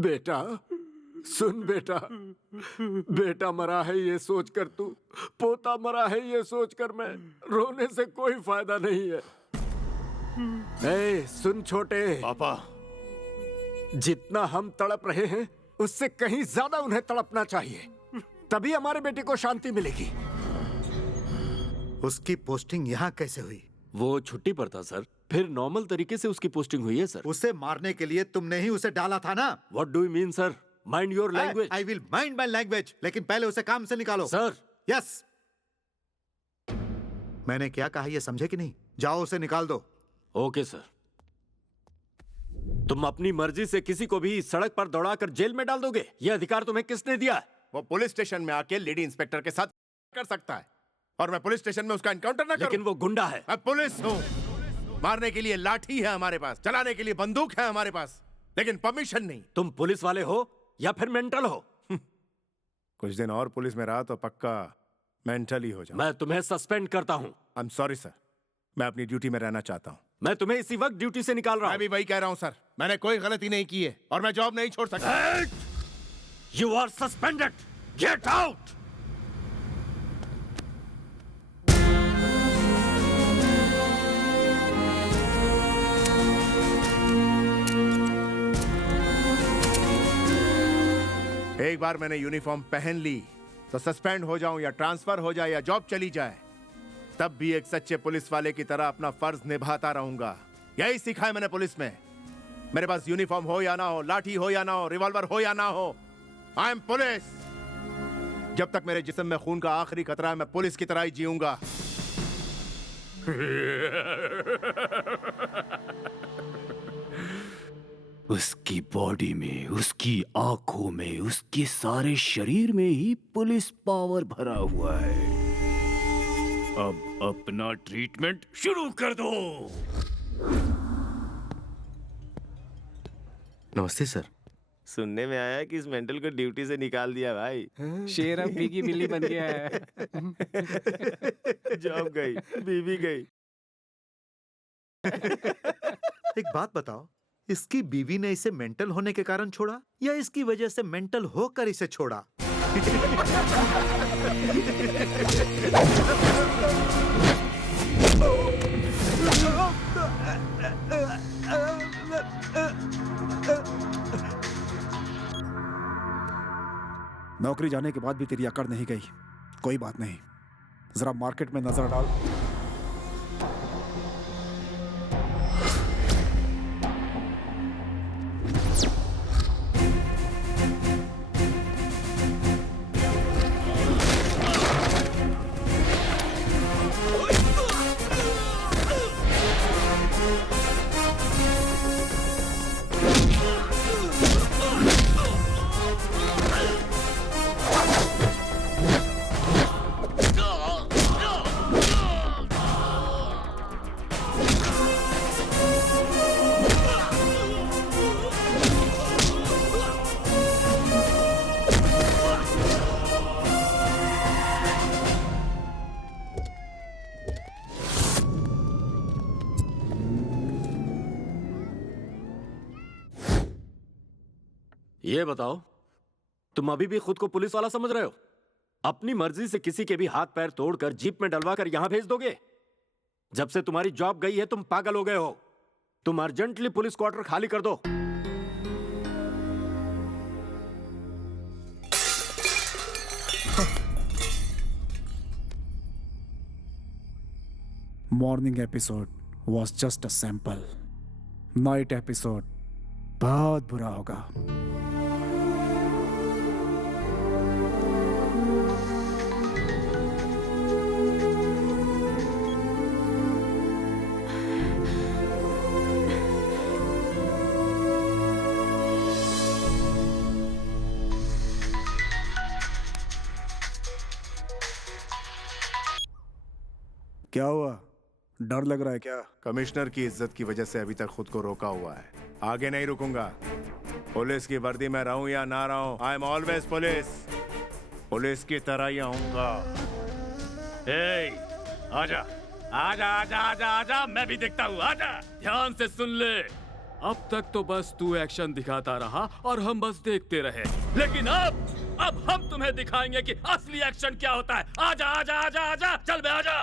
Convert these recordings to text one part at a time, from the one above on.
बेटा सुन बेटा, बेटा मरा है ये सोचकर तू, पोता मरा है ये सोचकर मैं, रोने से कोई फायदा नहीं है। ए, सुन छोटे पापा, जितना हम तड़प रहे हैं उससे कहीं ज्यादा उन्हें तड़पना चाहिए, तभी हमारे बेटे को शांति मिलेगी। उसकी पोस्टिंग यहाँ कैसे हुई? वो छुट्टी पर था सर, फिर नॉर्मल तरीके से उसकी पोस्टिंग हुई है सर। उसे मारने के लिए तुमने ही उसे डाला था ना? What do you mean sir? Mind your language. I will mind my language, लेकिन पहले उसे काम से निकालो। सर। यस। मैंने क्या कहा ये समझे कि नहीं? जाओ उसे निकाल दो। Okay sir. तुम अपनी मर्जी से किसी को भी सड़क पर दौड़ाकर जेल में डाल दोगे? ये अधिकार तुम्हें किसने दिया? वो पुलिस स्टेशन में आके लेडी इंस्पेक्टर के साथ कर सकता है, और मैं पुलिस स्टेशन में उसका एनकाउंटर ना करूं। लेकिन वो गुंडा है। मैं पुलिस हूं, मारने के लिए लाठी है हमारे पास, चलाने के लिए बंदूक है हमारे पास, लेकिन परमिशन नहीं। तुम पुलिस वाले हो या फिर मेंटल हो? कुछ दिन और पुलिस में रहा तो पक्का मेंटल ही हो जाऊं। मैं तुम्हें सस्पेंड करता हूं। आई एम सॉरी सर, मैं अपनी ड्यूटी में रहना चाहता हूं। मैं तुम्हें इसी वक्त ड्यूटी से निकाल रहा मैं हूं। भी वही कह रहा हूं सर, मैंने कोई गलती नहीं की है और मैं जॉब नहीं छोड़ सकता। You are suspended, get out. एक बार मैंने यूनिफॉर्म पहन ली तो सस्पेंड हो जाऊं या ट्रांसफर हो जाए या जॉब चली जाए, तब भी एक सच्चे पुलिस वाले की तरह अपना फर्ज निभाता रहूंगा। यही सीखा है मैंने पुलिस में। मेरे पास यूनिफॉर्म हो या ना हो, लाठी हो या ना हो, रिवॉल्वर हो या ना हो, आई एम पुलिस। जब तक मेरे जिस्म में खून का आखिरी कतरा है, मैं पुलिस की तरह ही जीऊंगा। उसकी बॉडी में, उसकी आंखों में, उसके सारे शरीर में ही पुलिस पावर भरा हुआ है। अब अपना ट्रीटमेंट शुरू कर दो। नमस्ते सर। सुनने में आया कि इस मेंटल को ड्यूटी से निकाल दिया भाई। शेर अब बिगी बिल्ली बन गया है। जॉब गई, बीवी गई। एक बात बताओ, इसकी बीवी ने इसे मेंटल होने के कारण छोड़ा या इसकी वजह से मेंटल होकर इसे छोड़ा? नौकरी जाने के बाद भी तेरी अकड़ नहीं गई। कोई बात नहीं, जरा मार्केट में नजर डाल। ये बताओ, तुम अभी भी खुद को पुलिस वाला समझ रहे हो? अपनी मर्जी से किसी के भी हाथ पैर तोड़कर जीप में डलवा कर यहां भेज दोगे? जब से तुम्हारी जॉब गई है तुम पागल हो गए हो। तुम अर्जेंटली पुलिस क्वार्टर खाली कर दो। Morning episode was just a sample. Night episode बहुत बुरा होगा। क्या हुआ? डर लग रहा है क्या? कमिश्नर की इज्जत की वजह से अभी तक खुद को रोका हुआ है, आगे नहीं रुकूंगा। पुलिस की वर्दी में रहूं या ना रहूं, I am always police. Police की तरह ही आऊंगा। आजा आजा आजा आजा आजा, मैं भी देखता हूँ। आजा, ध्यान से सुन ले। अब तक तो बस तू एक्शन दिखाता रहा और हम बस देखते रहे, लेकिन अब हम तुम्हें दिखाएंगे कि असली एक्शन क्या होता है। आजा आजा आजा आजा, चल बे आजा।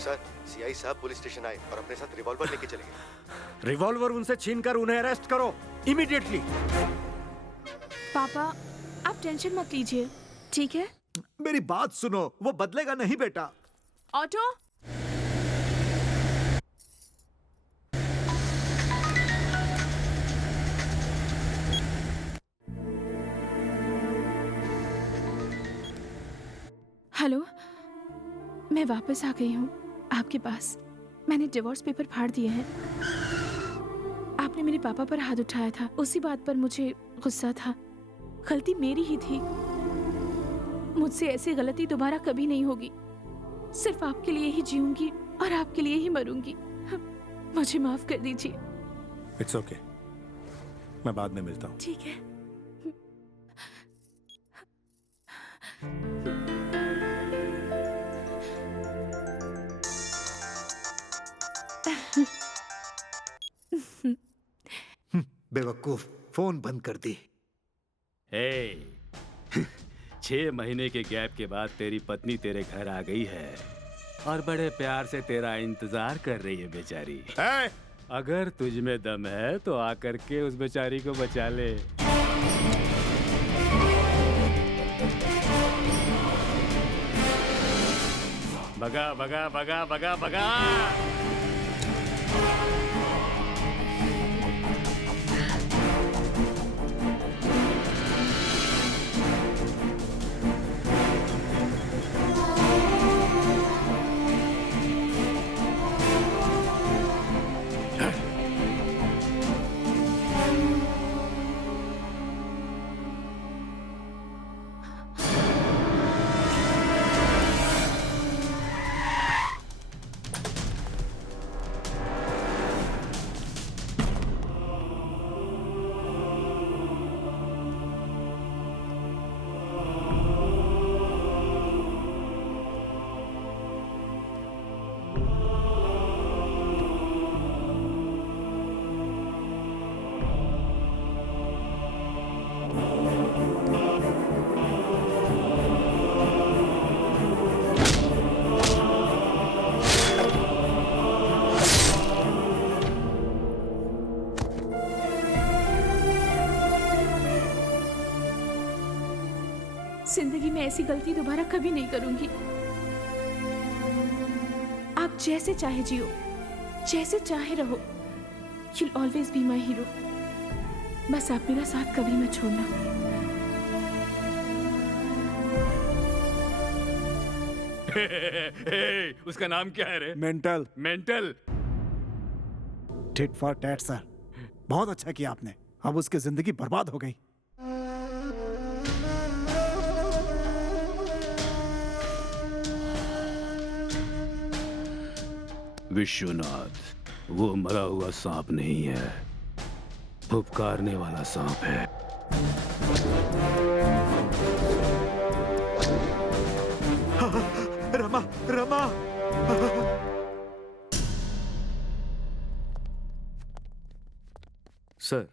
सर, सीआई साहब पुलिस स्टेशन आए और अपने साथ रिवॉल्वर लेके चले गए। रिवॉल्वर उनसे छीनकर उन्हें अरेस्ट करो इमीडिएटली। पापा, आप टेंशन मत लीजिए, ठीक है? मेरी बात सुनो, वो बदलेगा नहीं बेटा। ऑटो, हेलो, मैं वापस आ गई हूँ आपके पास। मैंने डिवोर्स पेपर फाड़ दिए हैं। आपने मेरे पापा पर हाथ उठाया था, उसी बात पर मुझे गुस्सा था। गलती मेरी ही थी। मुझसे ऐसी गलती दोबारा कभी नहीं होगी। सिर्फ आपके लिए ही जीऊंगी और आपके लिए ही मरूंगी। मुझे माफ कर दीजिए। इट्स ओके, मैं बाद में मिलता हूँ। ठीक है। बेवकूफ, फोन बंद कर दी। हे 6 महीने के गैप के बाद तेरी पत्नी तेरे घर आ गई है और बड़े प्यार से तेरा इंतजार कर रही है बेचारी। अगर तुझ में दम है तो आकर के उस बेचारी को बचा ले। भगा भगा भगा भगा भगा। जिंदगी में ऐसी गलती दोबारा कभी नहीं करूंगी। आप जैसे चाहे जियो, जैसे चाहे रहो। You'll always be my hero। बस आप मेरा साथ कभी मत छोड़ना। उसका नाम क्या है रे? Mental. Mental. Tit for tat sir, बहुत अच्छा किया आपने। अब उसकी जिंदगी बर्बाद हो गई। विश्वनाथ, वो मरा हुआ सांप नहीं है, फुफकारने वाला सांप है। रमा, रमा। सर,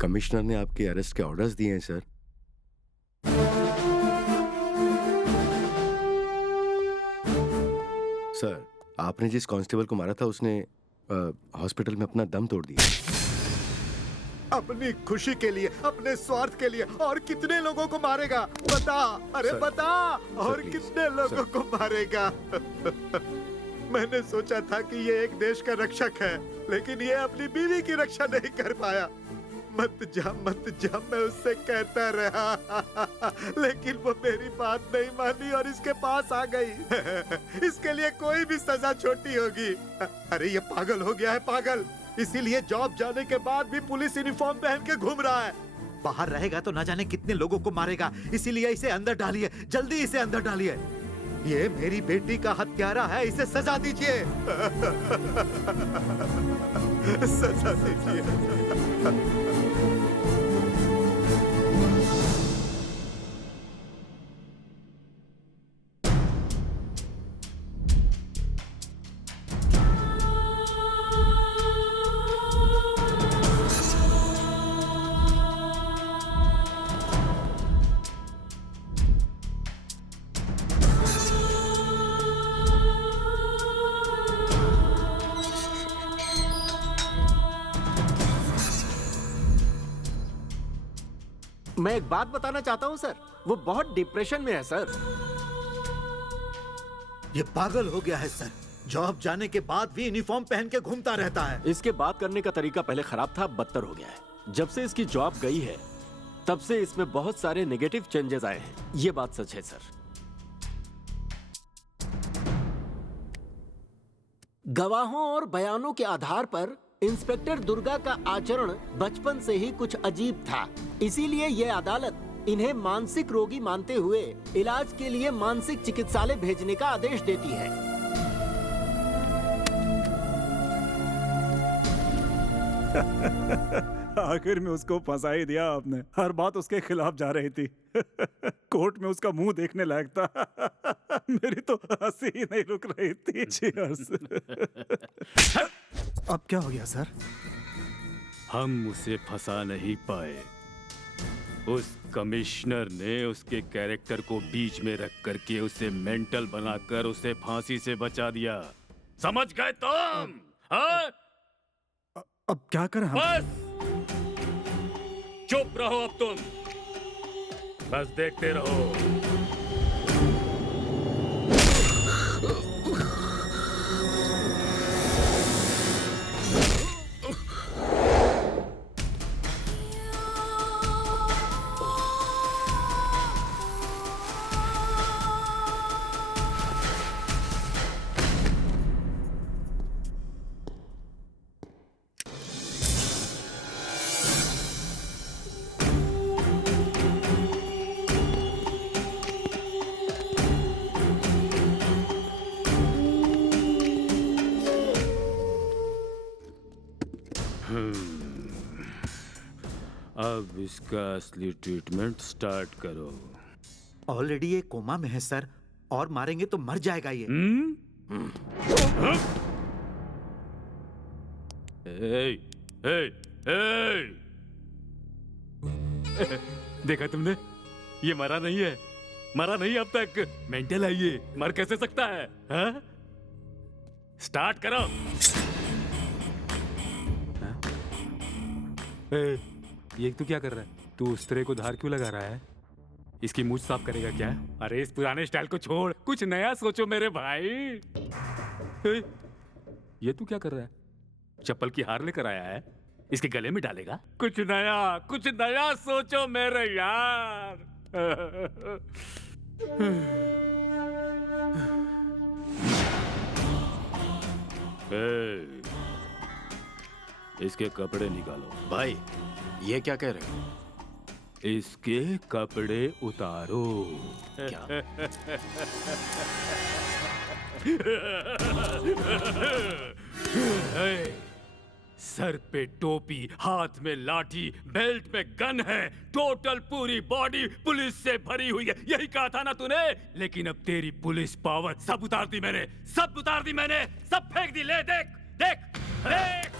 कमिश्नर ने आपके अरेस्ट के ऑर्डर्स दिए हैं सर। सर, आपने जिस कांस्टेबल को मारा था उसने हॉस्पिटल में अपना दम तोड़ दिया। अपनी खुशी के लिए, अपने स्वार्थ के लिए और कितने लोगों को मारेगा बता। अरे सर, बता, और प्लीज, कितने लोगों सर। को मारेगा। मैंने सोचा था कि ये एक देश का रक्षक है, लेकिन ये अपनी बीवी की रक्षा नहीं कर पाया। मत जा, मैं उससे कहता रहा, लेकिन वो मेरी बात नहीं मानी और इसके पास आ गई। इसके लिए कोई भी सजा छोटी होगी। अरे ये पागल हो गया है, पागल। इसीलिए जॉब जाने के बाद भी पुलिस यूनिफॉर्म पहन के घूम रहा है। बाहर रहेगा तो न जाने कितने लोगों को मारेगा, इसीलिए इसे अंदर डालिए, जल्दी इसे अंदर डालिए। ये मेरी बेटी का हत्यारा है, इसे सजा दीजिए। सजा दीजिए। मैं एक बात बताना चाहता हूं सर, वो बहुत डिप्रेशन में है सर। ये पागल हो गया है सर, जॉब जाने के बाद भी यूनिफॉर्म पहन के घूमता रहता है। इसके बात करने का तरीका पहले खराब था, अब बदतर हो गया है। जब से इसकी जॉब गई है तब से इसमें बहुत सारे नेगेटिव चेंजेस आए हैं, ये बात सच है सर। गवाहों और बयानों के आधार पर इंस्पेक्टर दुर्गा का आचरण बचपन से ही कुछ अजीब था, इसीलिए ये अदालत इन्हें मानसिक रोगी मानते हुए इलाज के लिए मानसिक चिकित्सालय भेजने का आदेश देती है। आखिर में उसको फंसा ही दिया आपने। हर बात उसके खिलाफ जा रही थी। कोर्ट में उसका मुंह देखने लायक था। मेरी तो हंसी ही नहीं रुक रही थी। Cheers। अब क्या हो गया सर? हम उसे फंसा नहीं पाए। उस कमिश्नर ने उसके कैरेक्टर को बीच में रख करके उसे मेंटल बनाकर उसे फांसी से बचा दिया। समझ गए तुम? हाँ? अब क्या करें हम? बस चुप रहो अब तुम, बस देखते रहो। अब इसका असली ट्रीटमेंट स्टार्ट करो। ऑलरेडी ये कोमा में है सर, और मारेंगे तो मर जाएगा ये। देखा तुमने, ये मरा नहीं है, मरा नहीं अब तक। मेंटल है ये, मर कैसे सकता है? हा? स्टार्ट करो। ये तू क्या कर रहा है? तू उस तरह को धार क्यों लगा रहा है? इसकी मूंछ साफ करेगा क्या? अरे इस पुराने स्टाइल को छोड़, कुछ नया सोचो मेरे भाई। ये तू क्या कर रहा है? चप्पल की हार लेकर आया है, इसके गले में डालेगा? कुछ नया सोचो मेरे यार। इसके कपड़े निकालो। भाई ये क्या कह रहे हो? इसके कपड़े उतारो। क्या? सर पे टोपी, हाथ में लाठी, बेल्ट में गन है, टोटल पूरी बॉडी पुलिस से भरी हुई है। यही कहा था ना तूने? लेकिन अब तेरी पुलिस पावर सब उतार दी मैंने, सब उतार दी मैंने, सब फेंक दी। ले देख देख देख।